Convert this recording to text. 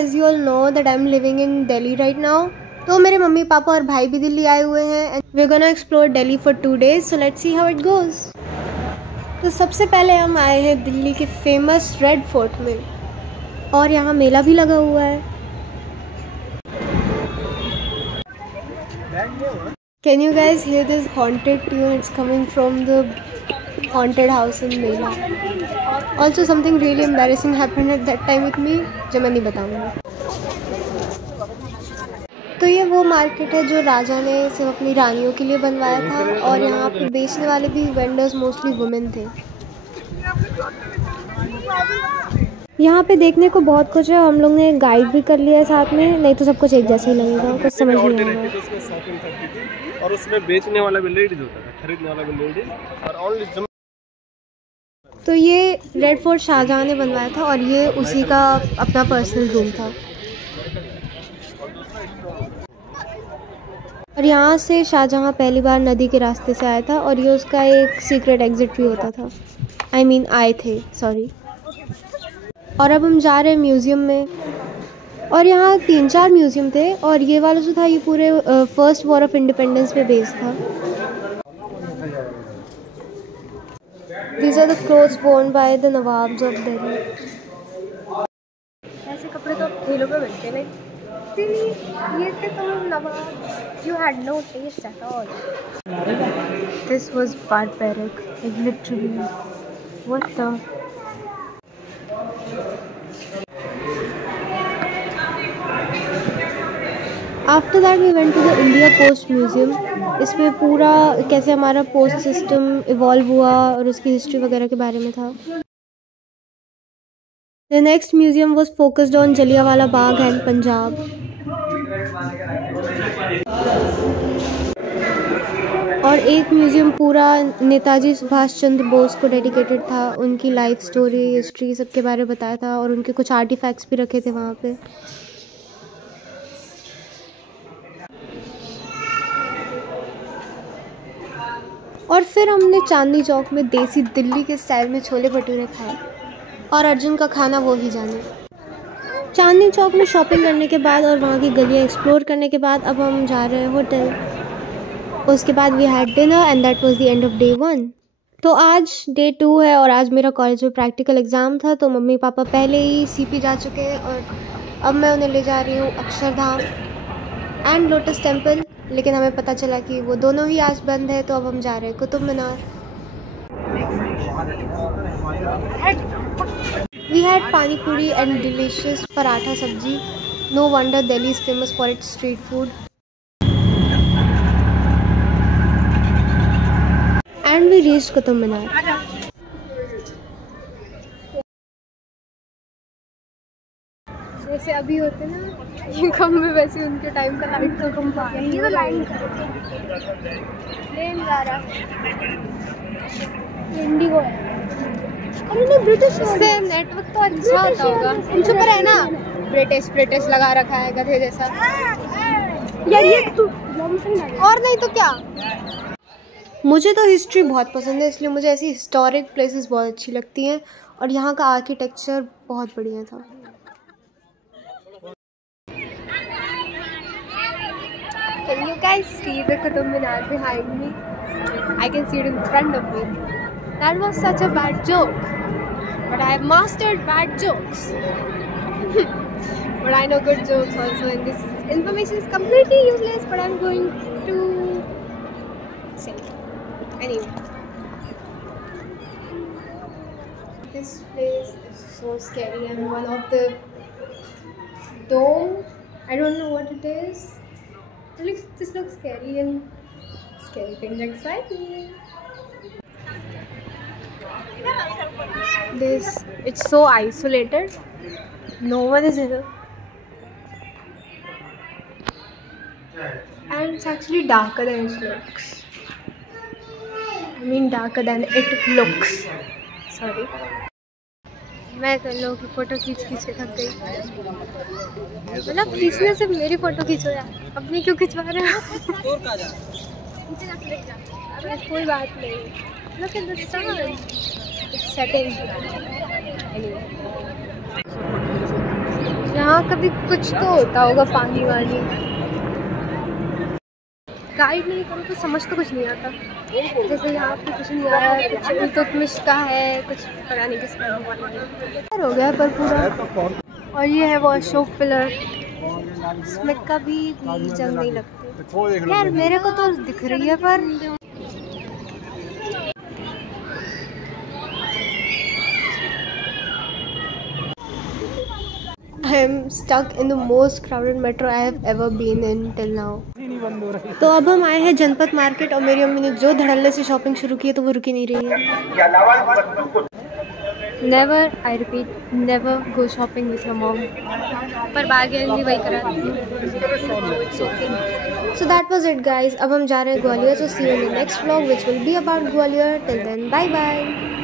as you all know that I'm living in Delhi right now. तो मेरे mummy papa और भाई भी दिल्ली आए हुए हैं and we're gonna explore Delhi for 2 days. So let's see how it goes. तो सबसे पहले हम आए हैं दिल्ली के फेमस रेड फोर्ट में और यहाँ मेला भी लगा हुआ है. Can you guys hear this haunted tune? It's coming from the haunted house in Mela. Also something really embarrassing happened at that time with me, जो मैं नहीं बताऊँगी. तो ये वो मार्केट है जो राजा ने सिर्फ अपनी रानियों के लिए बनवाया था और यहाँ पे बेचने वाले भी वेंडर्स मोस्टली वुमेन थे. यहाँ पे देखने को बहुत कुछ है. हम लोग ने गाइड भी कर लिया है साथ में, नहीं तो सब कुछ एक जैसा ही लगेगा, कुछ समझ नहीं आएगा. और उसमें बेचने वाला भी लेडीज होता था, खरीदने वाला भी लेडीज और ओनली. तो ये रेड फोर्ट शाहजहाँ ने बनवाया था और ये उसी का अपना पर्सनल रूम था. और यहाँ से शाहजहाँ पहली बार नदी के रास्ते से आया था और ये उसका एक सीक्रेट एग्जिट भी होता था. आए थे, सॉरी. और अब हम जा रहे हैं म्यूज़ियम में और यहाँ 3-4 म्यूज़ियम थे और ये वाला जो था ये पूरे फर्स्ट वॉर ऑफ इंडिपेंडेंस पे बेस्ड था. These are the clothes worn by the Nawabs of Delhi. ऐसे कपड़े तो ठेलों पे मिलते नहीं. ये थे तुम नवाब. You had no taste at all. This was barbaric. Like literally. What the? After that we went to the India Post Museum. इसमें पूरा कैसे हमारा पोस्ट सिस्टम इवॉल्व हुआ और उसकी हिस्ट्री वगैरह के बारे में था. The next museum was focused on Jallianwala Bagh and Punjab. और एक म्यूज़ियम पूरा नेताजी सुभाष चंद्र बोस को डेडिकेटेड था. उनकी लाइफ स्टोरी, हिस्ट्री सबके बारे में बताया था और उनके कुछ आर्टिफैक्ट्स भी रखे थे वहाँ पे. और फिर हमने चांदनी चौक में देसी दिल्ली के स्टाइल में छोले भटूरे खाए और अर्जुन का खाना वो ही जाने. चांदनी चौक में शॉपिंग करने के बाद और वहाँ की गलियाँ एक्सप्लोर करने के बाद अब हम जा रहे हैं होटल. उसके बाद we had dinner and that was the end of day 1. तो आज डे 2 है और आज मेरा कॉलेज में प्रैक्टिकल एग्ज़ाम था. तो मम्मी पापा पहले ही सीपी जा चुके हैं और अब मैं उन्हें ले जा रही हूँ अक्षरधाम एंड लोटस टेम्पल. लेकिन हमें पता चला कि वो दोनों ही आज बंद है. तो अब हम जा रहे हैं Qutub Minar. We had pani puri and delicious paratha sabji. No wonder Delhi is famous for its street food. And we reached Qutub Minar. जैसे अभी होते ना ये कम में, वैसे उनके टाइम का लाइट का कम था. ये तो लाइन प्लेन जा रहा इंडिगो है. अरे नहीं ब्रिटिश से नेटवर्क तो अच्छा होता होगा. इनसे पर है ना ब्रिटिश लगा रखा है गधे जैसा. यार ये और नहीं तो क्या. मुझे तो हिस्ट्री बहुत पसंद है इसलिए मुझे ऐसी हिस्टोरिक प्लेसेस बहुत अच्छी लगती हैं और यहाँ का आर्किटेक्चर बहुत बढ़िया था. Can you guys see the Qutub Minar behind me? I can see it in front of me. That was such a bad joke. But I have mastered bad jokes. But I know good jokes also, and this information is completely useless, but I'm going to say it. Anyway. This place is so scary and one of the dome, I don't know what it is. This looks scary and scary things excite me. It's so isolated. No one is here. And it's actually darker than it looks. I mean darker than it looks. Sorry. मैं तो लोगों की photo खींच के थक गई. मतलब खींचने से मेरी फ़ोटो खींचो यार, अपनी क्यों खिंचवा रहे हो. कोई बात नहीं. Look at the sun. It's setting. Anyway. यहाँ कभी कुछ तो होता होगा, पानी वानी। गाइड नहीं करो तो समझ तो कुछ नहीं आता। जैसे यहाँ पे कुछ नहीं आया, कुछ इल्तुतमिश का है, कुछ पता नहीं किसका हो गया पर पूरा। और ये है वो अशोक पिलर, इसमें कभी भी जंग नहीं लगती। यार मेरे को तो दिख रही है पर I am stuck in the most crowded metro I have ever been in till now. तो अब हम आए हैं जनपद मार्केट और मेरी अम्मी ने जो धड़ल्ले से शॉपिंग शुरू की है तो वो रुकी नहीं रही है। Never, I repeat, never go shopping with your mom. पर बार्गेन भी वही करा। So that was it guys. अब हम जा रहे हैं Gwalior, so see you in the next vlog which will be about Gwalior. Till then, bye bye.